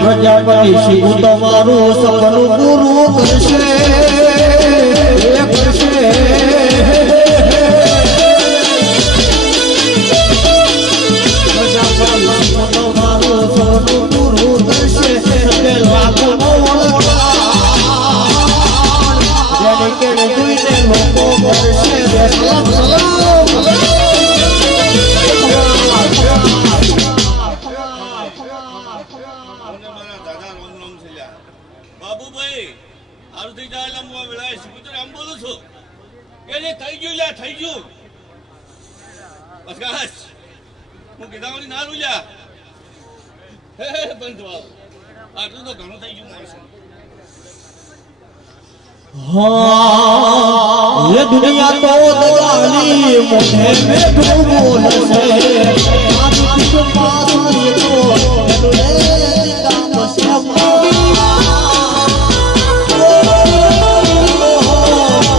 પ્રજાપતિ શિવ તમારું સપનું પૂરું કરશે ये दुनिया तो दगाली मुझे में बोल से आज किसको पास ये तो जिंदा बसे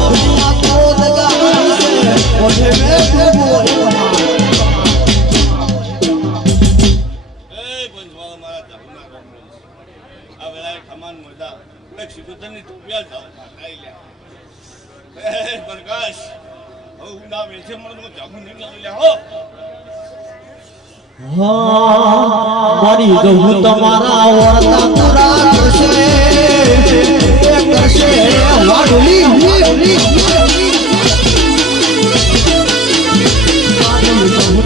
दुनिया तो दगाली मुझे में बोल મારી ગૌ તમારા વળતા પૂરા કરશે વાડલી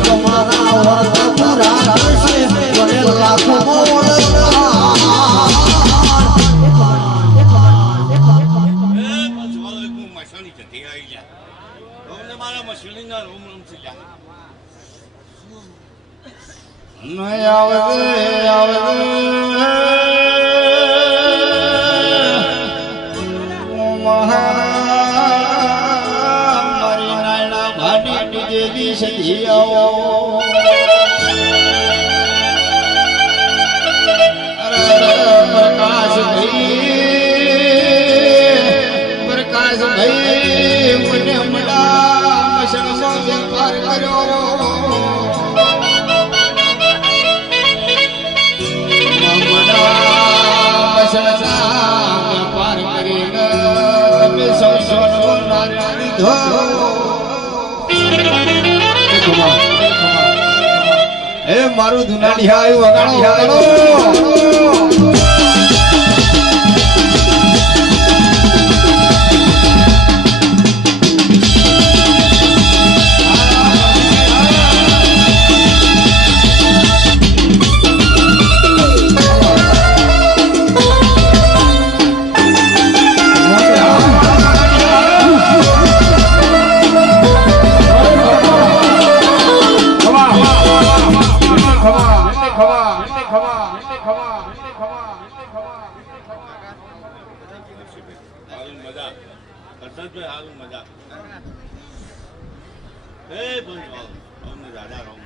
તમારા વળતા પૂરા કરશે મને લાખો મારી નાયણા ભાડી દેવી સજીયાઓ પ્રકાશ ભાઈ મને હમણાં મસણમાં વેપાર કર્યો વેપાર કરીને તમે સંશોધો નારી લીધો એ મારું દુનાડી આવ્યું વગાડો હાલું મજા હર્ષદભાઈ હાલું મજા એ પણ અમને દાદા રામ